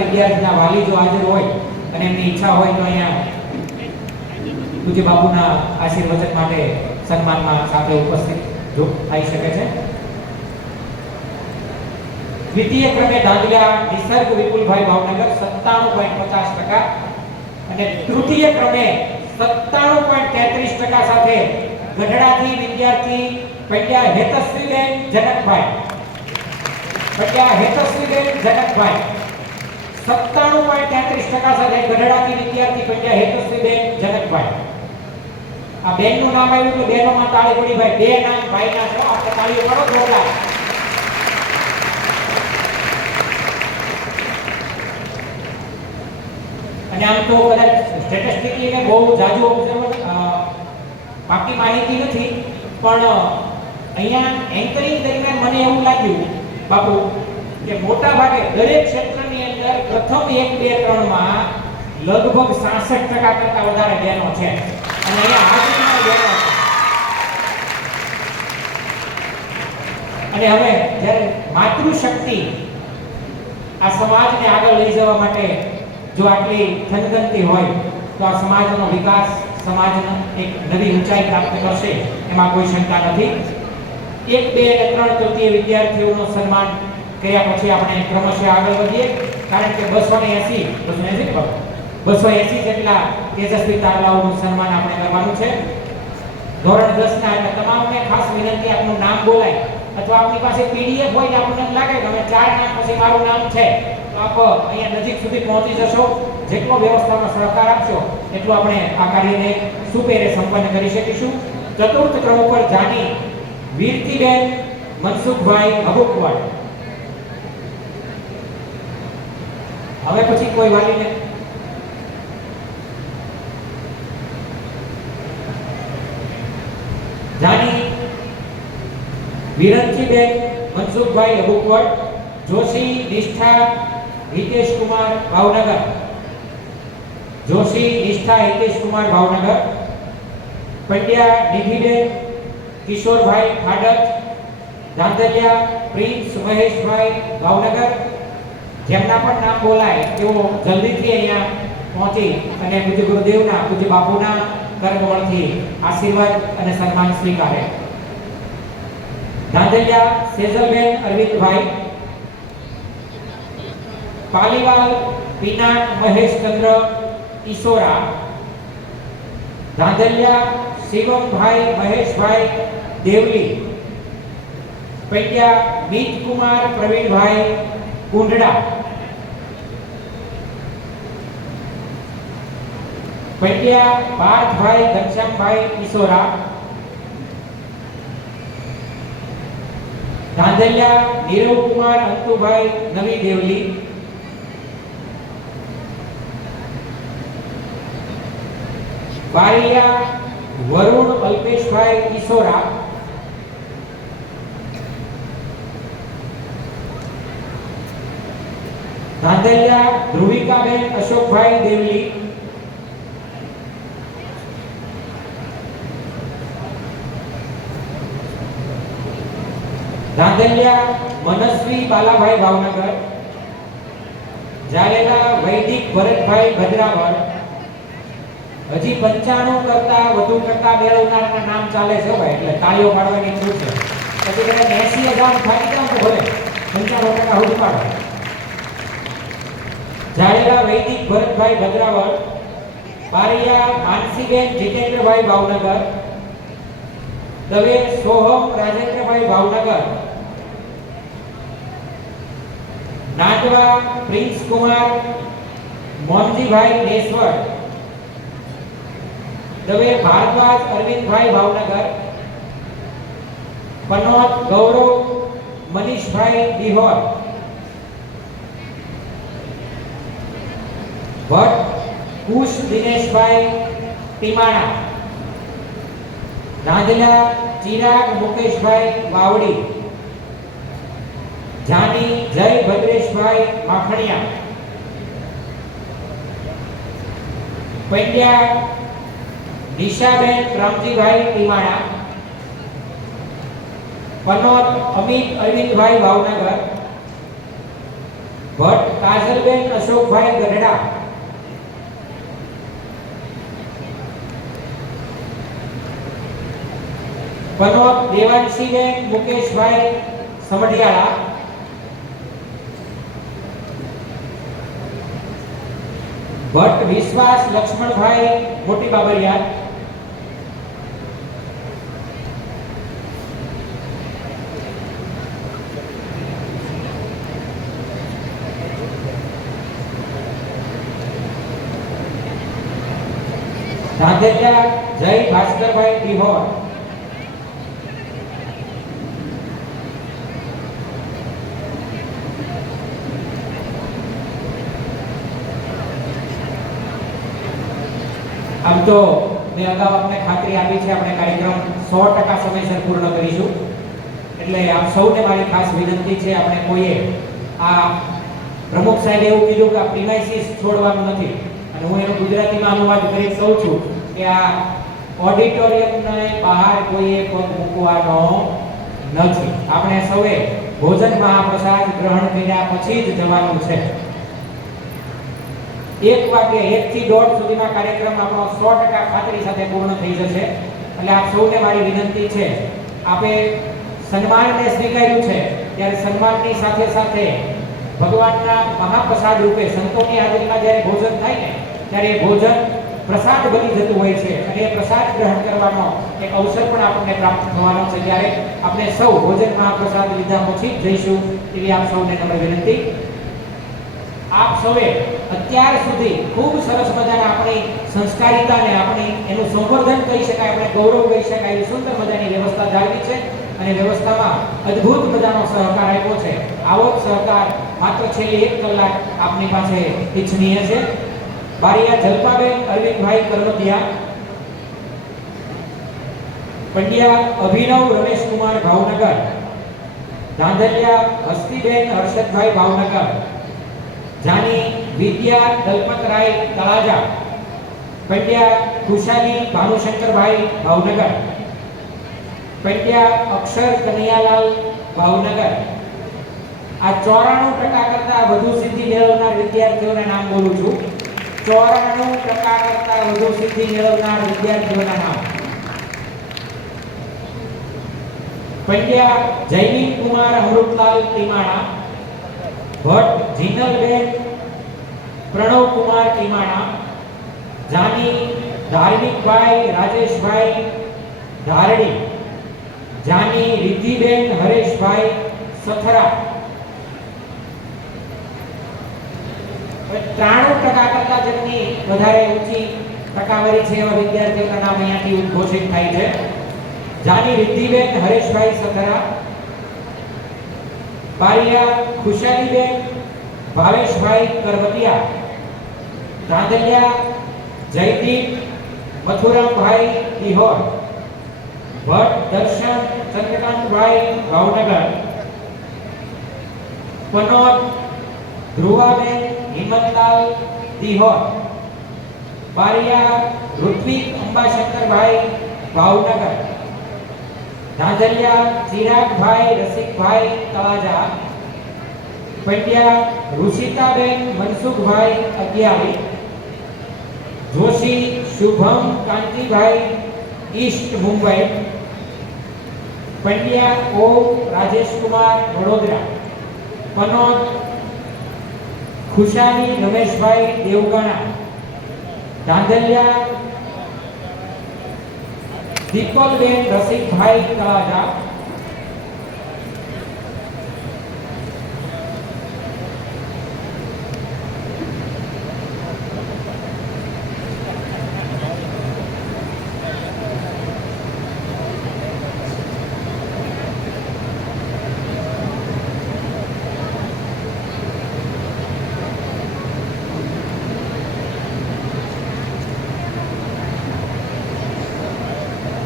વિદ્યાર્થીના વાલી જો હાજર હોય અને એમની ઈચ્છા હોય તો અહીંયા પૂજ્ય બાપુના આશીર્વચન માટે સન્માનમાં સાથે ઉપસ્થિત થઈ શકે છે। દ્વિતીય ક્રમે ધાંધ્યા નિસર્ગ વિપુલભાઈ ભાવનગર 97.50% અને તૃતીય ક્રમે 97.33% સાથે ગઢડાથી વિદ્યાર્થી પંડ્યા હેતશ્રીબેન જનકભાઈ 97.33% સાથે ગઢડાથી વિદ્યાર્થી પંડ્યા હેતશ્રીબેન જનકભાઈ। આ બેનનું નામ આવ્યું એટલે બેનોમાં તાળી પડી ભાઈ, બે નામ ભાઈના છો, આપણે તાળીઓ પાડો જોરદાર। અને આમ તો કદાચ સ્ટેટિસ્ટિકલી ને બહુ જાજુ ઓબ્ઝર્વ પાકી માહિતી નથી, પણ અહીંયા એન્કરિંગ દરમિયાન મને એવું લાગ્યું બાપુ કે મોટા ભાગે દરેક ક્ષેત્રની અંદર પ્રથમ 1, 2, 3 માં લગભગ 66% કરતા વધારે બહેનો છે અને અહીંયા હાજરીમાં બહેનો છે। અને હવે જ્યારે માતૃશક્તિ આ સમાજને આગળ લઈ જવા માટે જો આટલી થનગનતી હોય તો આ સમાજનો વિકાસ, સમાજનો એક નવી ઊંચાઈ પ્રાપ્ત કરશે એમાં કોઈ શંકા નથી। 1, 2 અને 3 તૃતીય વિદ્યાર્થીઓનું સન્માન કર્યા પછી આપણે ક્રમશઃ આગળ વધીએ, કારણ કે 280 જેટલા તેજસ્વી તારલાઓનું સન્માન આપણે કરવાનું છે। ધોરણ 10 ના એટલે તમામને ખાસ વિનંતી, આપનું નામ બોલાય અથવા આપની પાસે પીડીએફ હોય ને આપણને લાગે કે હવે 4 નામ પછી મારું નામ છે તો આપ અહીંયા નજીક સુધી પહોંચી જશો। જેટલો વ્યવસ્થામાં સહકાર આપશો એટલું આપણે આ કાર્યને સુપેરે સંપન્ન કરી શકીશું। ચતુર્થ ક્રમ ઉપર જાની વીરતીબેન મનસુખભાઈ હબુકવાડ। હવે પછી કોઈ વાલીને જાની વિરંતીબેન મનસુખભાઈ હબુકવાડ, જોશી નિષ્ઠા હિતેશ કુમાર ભાવનગર, જોશી નિષ્ઠા હિતેશ કુમાર ભાવનગર। પંડ્યા નિધિબેન કિશોરભાઈ ખાડક, ધાંધલિયા પ્રિન્સ મહેશભાઈ ભાવનગર। જેમના પણ નામ બોલાય તેઓ જલ્દીથી અહીંયા પહોંચી અને પૂજ્ય ગુરુદેવના, પૂજ્ય બાપુના કરકમળથી આશીર્વાદ અને સન્માન સ્વીકારે। ધાંધલિયા સેજલબેન અરવિંદભાઈ, પાલીવાલ પિનાક મહેશચંદ્ર ઈસોરા, ધાંધલિયા શિવમભાઈ મહેશભાઈ દેવલી, પંડ્યા મીતકુમાર પ્રવીણભાઈ કુંડડા, પંડ્યા પાર્થભાઈ ઘનશ્યામભાઈ ઈસોરા, ધાંધલિયા નીરવકુમાર અંતુભાઈ નવી દેવલી, બારિયા વરુણ અલ્પેશભાઈ ઈસોરા, ધાંધલિયા ધ્રુવિકાબેન અશોકભાઈ દેવલી, ધાંધલિયા મનસ્વી બાલાભાઈ ભાવનગર, જાલેલા વૈદિક ભરતભાઈ ભદ્રાવળ। હજી 95 કરતા વધુ ટકા મેળવનારના નામ ચાલે છે ભાઈ, એટલે તાળીઓ પાડવાની જરૂર છે। પછી કદાચ 80,000 થાકી જાવ તો ભલે 95% સુધી પાડો। જાલેલા વૈદિક ભરતભાઈ ભદ્રાવળ, બારિયા માનસીબેન જીતેન્દ્રભાઈ ભાવનગર, દવે સોહમ રાજેન્દ્રભાઈ ભાવનગર, નાટવા પ્રિન્સ કુમાર મોનજીભાઈ નેસવર, દવે ભારદ્વાજ અરવિંદભાઈ ભાવનગર, પનોત ગૌરવ મનીષભાઈ દિહોર, ભટ્ટ કુશ દિનેશભાઈ ટીમાણા, ધાંધલા ચિરાગ મુકેશભાઈ વાવડી, જાની જય ભદ્રેશભાઈ માખણિયા, પંડ્યા નિશાબેન રામજીભાઈ ટીમાણા, પનોત અમિત અરવિંદભાઈ ભાવનગર, ભટ્ટ કાજલબેન અશોકભાઈ ગઢડા, પનોત દેવાંશીબેન મુકેશભાઈ સમઢિયાળા, ભટ્ટ વિશ્વાસ લક્ષ્મણભાઈ મોટી બાબરિયા, ધાંધેલિયા જય ભાસ્કરભાઈ ડિહોર, આમ તો મેં અગાઉ આપને ખાતરી આપી છે આપણે કાર્યક્રમ 100% સમયસર પૂર્ણ કરીશું, એટલે આપ સૌને મારી ખાસ વિનંતી છે, આપણે કોઈએ આ પ્રમુખ સાહેબે એવું કીધું કે આ પ્રિમાઇસીસ છોડવાનું નથી, અને હું એનો ગુજરાતીમાં અનુવાદ કરી કહું છું કે આ ઓડિટોરિયમની બહાર કોઈએ પગ મૂકવાનો નથી, આપણે સૌએ ભોજન મહાપ્રસાદ ગ્રહણ કર્યા પછી જ જવાનું છે। 1 વાગે 1 થી 1:30 સુધીમાં કાર્યક્રમ આપણો 100% ખાતરી સાથે પૂર્ણ થઈ જશે, એટલે આપ સૌને મારી વિનંતી છે, આપે સન્માનને સ્વીકાર્યું છે ત્યારે સન્માનની સાથે સાથે ભગવાનના મહાપ્રસાદ રૂપે સંતોની હાજરીમાં જ્યારે ભોજન થાય ને ત્યારે એ ભોજન પ્રસાદ બની જતું હોય છે, અને એ પ્રસાદ ગ્રહણ કરવાનો એક અવસર પણ આપણને પ્રાપ્ત થવાનો છે, ત્યારે આપણે સૌ ભોજન મહાપ્રસાદ લીધા પછી જ જઈશું એવી આપ સૌને નમ્ર વિનંતી। આપ સૌએ અત્યાર સુધી ખૂબ સરસ મજાના આપણી સંસ્કારિતાને આપણી એનું સંવર્ધન કહી શકાય, આપણે ગૌરવ કહી શકાય એવી સુંદર મજાની વ્યવસ્થા જાળવી છે, અને વ્યવસ્થામાં અદ્ભુત મજાનો સહકાર આપ્યો છે। આવો જ સહકાર માત્ર છેલ્લી 1 કલાક આપની પાસે ઈચ્છનીય છે। બારિયા જલ્પાબેન અરવિંદભાઈ કરવતિયા, પંડ્યા અભિનવ રમેશકુમાર ભાવનગર, ધાંધલિયા હસ્તીબેન હર્ષદભાઈ ભાવનગર, જાની વિદ્યા દલપતરાય તળાજા, પંડ્યા ખુશાલી ભાનુશંકરભાઈ ભાવનગર, પંડ્યા અક્ષર કનૈયાલાલ ભાવનગર। આ 94% કરતા વધુ સિદ્ધિ મેળવનાર વિદ્યાર્થીઓના નામ બોલું છું, 94% કરતા વધુ સિદ્ધિ મેળવનાર વિદ્યાર્થીઓના નામ। પંડ્યા જયમીન કુમાર અમૃતલાલ ટીમાણા, ભટ્ટ જીનલબેન પ્રણવ કુમાર ટીમાણા, જાની ધાર્મિકભાઈ રાજેશભાઈ ધારડી, જાની રિદ્ધિબેન હરેશભાઈ સથરા। 93% કરતા જેમની વધારે ઊંચી ટકાવારી છે એવા વિદ્યાર્થીઓના નામ અહીંયાથી ઉદ્ઘોષિત થાય છે। જાની રિદ્ધિબેન હરેશભાઈ સથરા, બારિયા ખુશાલીબેન ભાવેશભાઈ કરવતિયા, ધાંધલિયા જયદીપ મથુરામભાઈ ડિહોર, ભટ્ટ દર્શન ચંદ્રકાંતભાઈ ભાવનગર, પનોત ધ્રુવાબેન હિંમતલાલ ડિહોર, બારિયા ઋત્વિક અંબાશંકરભાઈ ભાવનગર, ધાંધલિયા ચિરાગભાઈ રસિકભાઈ તળાજા, પંડ્યા ઋષિતાબેન મનસુખભાઈ અગિયારી, જોશી શુભમ કાંતિભાઈ ઈસ્ટ મુંબઈ, પંડ્યા ઓમ રાજેશકુમાર વડોદરા, પનોત ખુશાલી રમેશભાઈ દેવગણા, ધાંધલિયા દીપકબેન રસિકભાઈ તળાજા,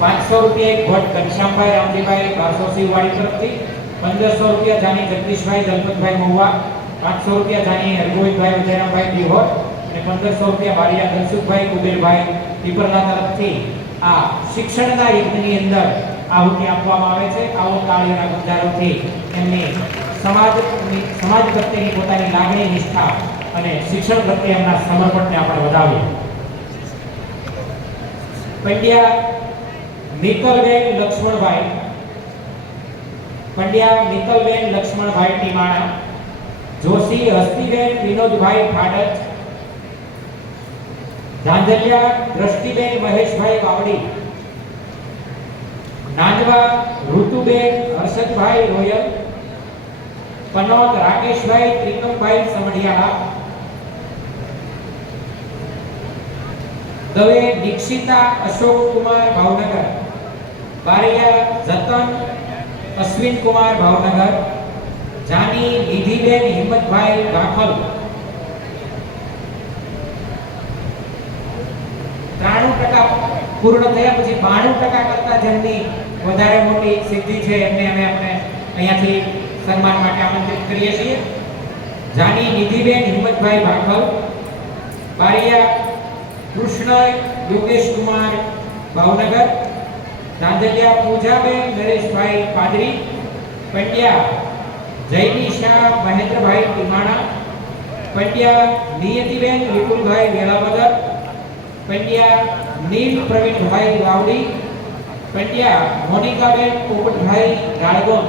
₹500 એક ભટ્ટ ઘનશ્યામભાઈ રામજીભાઈ 1200 વાળી તરફથી, ₹1500 જાની જગદીશભાઈ દલપતભાઈ મહુવા, ₹500 જાની હરગોવિંદભાઈ ઉજેરાભાઈ ડિહોર, અને ₹1500 બારિયા ધનસુખભાઈ કુબેરભાઈ પીપરના તરફથી આ શિક્ષણના યજ્ઞની અંદર આહુતિ આપવામાં આવે છે. આવો તાળીઓના ગુંજારોથી એમની સમાજ પ્રત્યેની પોતાની લાગણી, નિષ્ઠા અને શિક્ષણ પ્રત્યે એમના સમર્પણને આપણે વધાવીએ. પંડ્યા મિત્તલબેન લક્ષ્મણભાઈ, પંડ્યા મિત્તલબેન લક્ષ્મણભાઈ ટીમાણા, જોશી હસ્તીબેન વિનોદભાઈ ફાડત, ધાંધલિયા દ્રષ્ટિબેન મહેશભાઈ વાવડી, નાંદવા ઋતુબેન હર્ષદભાઈ રોયલ, પનોત રાકેશભાઈ ત્રિકમભાઈ સમઢિયાળા, દવે દીક્ષિતા અશોક કુમાર ભાવનગર, બારિયા જતન અશ્વિન કુમાર ભાવનગર, જાની નિધિબેન હિંમતભાઈ રાફલ. 93% પૂર્ણ થયા પછી 92% કરતા જેમની વધારે મોટી સિદ્ધિ છે એમને આપણે અહીંયાથી સન્માન માટે આમંત્રિત કરીએ છીએ. જાની નિધિબેન હિંમતભાઈ રાફલ, બારિયા કૃષ્ણ યોગેશ કુમાર ભાવનગર, નાંદલિયા પૂજાબેન નરેશભાઈ પાદરી, પંડ્યા જયની શાહ મહેન્દ્રભાઈ ટીમાણા, પંડ્યા નિયતિબેન વિપુલભાઈ વેળાવદર, પંડ્યા નીલ પ્રવીણભાઈ વાવડી, પંડ્યા મોનિકાબેન પોપટભાઈ રાળગોન.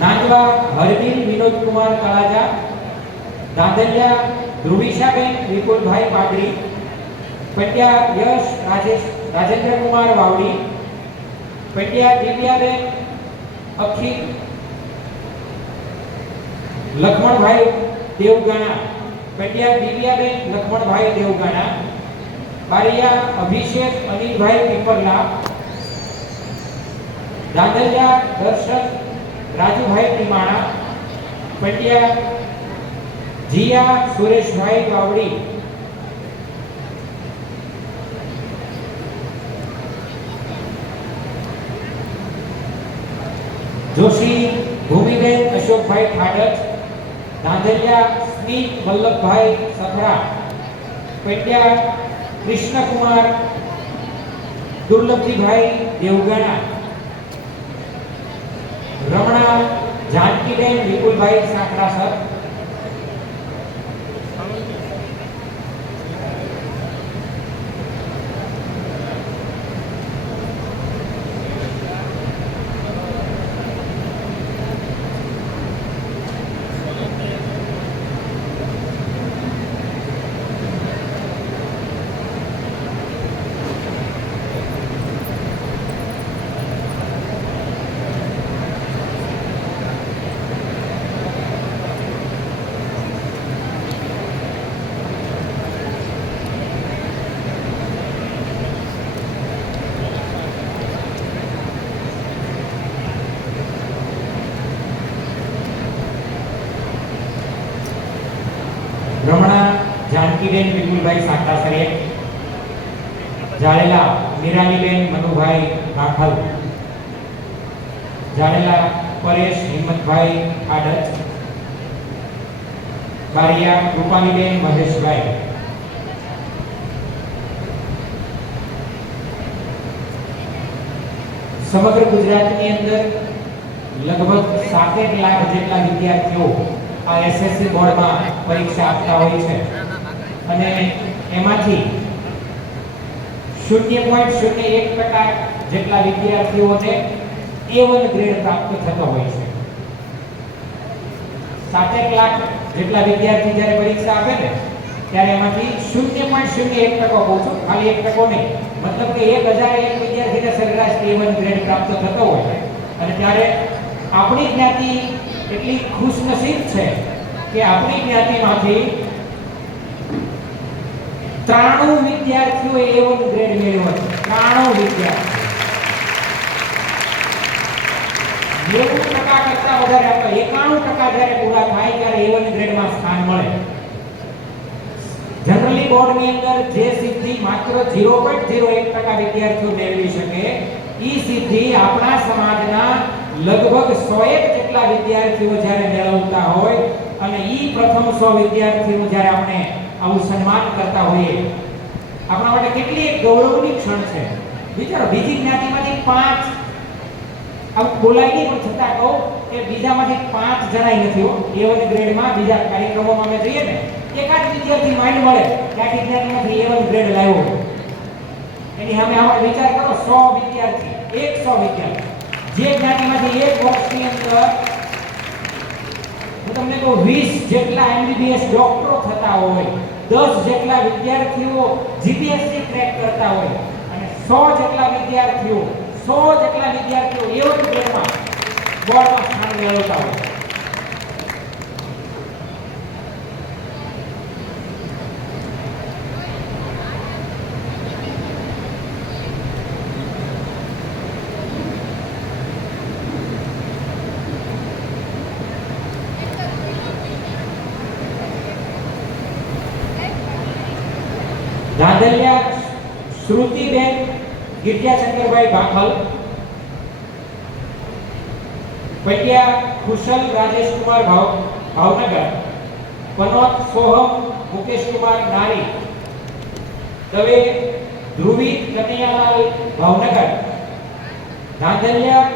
નાંદવા હરબીન વિનોદકુમાર તળાજા, ધાંધલિયા ધ્રુવિશાબેન વિપુલભાઈ પાદરી, પંડ્યા યશ રાજેન્દ્રકુમાર વાવડી, પંડ્યા દિવ્યાબેન અખિલ લખમણભાઈ દેવગાણા, પંડ્યા દિવ્યાબેન લખમણભાઈ દેવગાણા, બારિયા અભિષેક અનિલભાઈ પીપરલા, ધાંધલિયા દર્શન રાજુભાઈ ટીમાણા, પંડ્યા જીયા સુરેશભાઈ વાવડી, જોશી ભૂમિબેન અશોકભાઈ ઠાડજ, ધાંધલિયા સ્મિત વલ્લભભાઈ સખડા, પંડ્યા કૃષ્ણકુમાર દુર્લભજીભાઈ દેવગાણા, રમણા જાનકીબેન વિપુલભાઈ સાંકરાસર, રમણા જાનકીબેન વિપુલભાઈ સાંકરાસરે, જાડેલા નિરાલીબેન મનુભાઈ રાઠલ, જાડેલા પરેશ હિંમતભાઈ આડત, બારિયા રૂપાલીબેન મહેશભાઈ. સમગ્ર ગુજરાતની અંદર લગભગ 7 લાખ જેટલા વિદ્યાર્થીઓ આ એસએસસી બોર્ડમાં પરીક્ષા આપતા હોય છે અને એમાંથી 0.01% જેટલા વિદ્યાર્થીઓને A1 ગ્રેડ પ્રાપ્ત થતો હોય છે. 7 લાખ જેટલા વિદ્યાર્થી જ્યારે પરીક્ષા આપે ને ત્યારે એમાંથી 0.01% કહું છું, ખાલી 1% નહીં, મતલબ કે 1001 વિદ્યાર્થીને સરેરાશ A1 ગ્રેડ પ્રાપ્ત થતો હોય અને ત્યારે આપણી જ્ઞાતિ એટલી ખુશનસીબ છે કે આપણી જ્ઞાતિમાંથી 93 વિદ્યાર્થીઓએ A1 ગ્રેડ મેળવ્યો છે. 93 વિદ્યાર્થીઓ 90% કરતા વધારે આપણે 91% જ્યારે પૂરા થાય ત્યારે A1 ગ્રેડમાં સ્થાન મળે. જનરલી બોર્ડની અંદર જે સિદ્ધિ માત્ર 0.01% વિદ્યાર્થીઓ મેળવી શકે, ઈ સિદ્ધિ આપણા સમાજના લગભગ 101 જેટલા વિદ્યાર્થીઓ જ્યારે મેળવતા હોય અને ઈ પ્રથમ 100 વિદ્યાર્થીનું જ્યારે આપણે આવું સન્માન કરતા હોઈએ આપણા માટે કેટલી એક ગૌરવની ક્ષણ છે. વિચારો બીજી જ્ઞાતિમાંથી 5 આવું બોલાય નહીં પણ છતાં કહું કે બીજામાંથી 5 જણાય નથી હો. A1 ગ્રેડમાં બીજા કાર્યક્રમોમાં અમે જઈએ ને એકાદ વિદ્યાર્થી માઇન્ડ મળે કે આ જ્ઞાતિમાંથી A1 ગ્રેડ લાવ્યો. એની સામે આપણે વિચાર કરો 100 વિદ્યાર્થી 100 વિદ્યાર્થી જે જ્ઞાતિમાંથી એક વર્ષની અંદર હું તમને કહું 20 જેટલા MBBS ડોક્ટરો થતા હોય, 10 જેટલા વિદ્યાર્થીઓ GPSC ક્રેક કરતા હોય અને 100 જેટલા વિદ્યાર્થીઓ A1 ગ્રેડમાં બોર્ડમાં સ્થાન મેળવતા હોય. ધાંધલિયા શ્રુતિબેન ગિરજાશંકરભાઈ બાખલ, પટિયા કુશલ રાજેશકુમાર ભાવનગર, પનોત સોહમ મુકેશકુમાર નારી, દવે ધ્રુવી કનૈયાલાલ ભાવનગર, ધાંધલિયા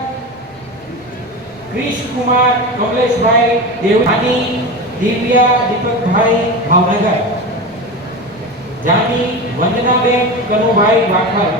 ક્રિશકુમાર કમલેશભાઈ દેવધાની, દિવ્યા દીપકભાઈ ભાવનગર, જાની વંદનાબેન કનુભાઈ વાખર,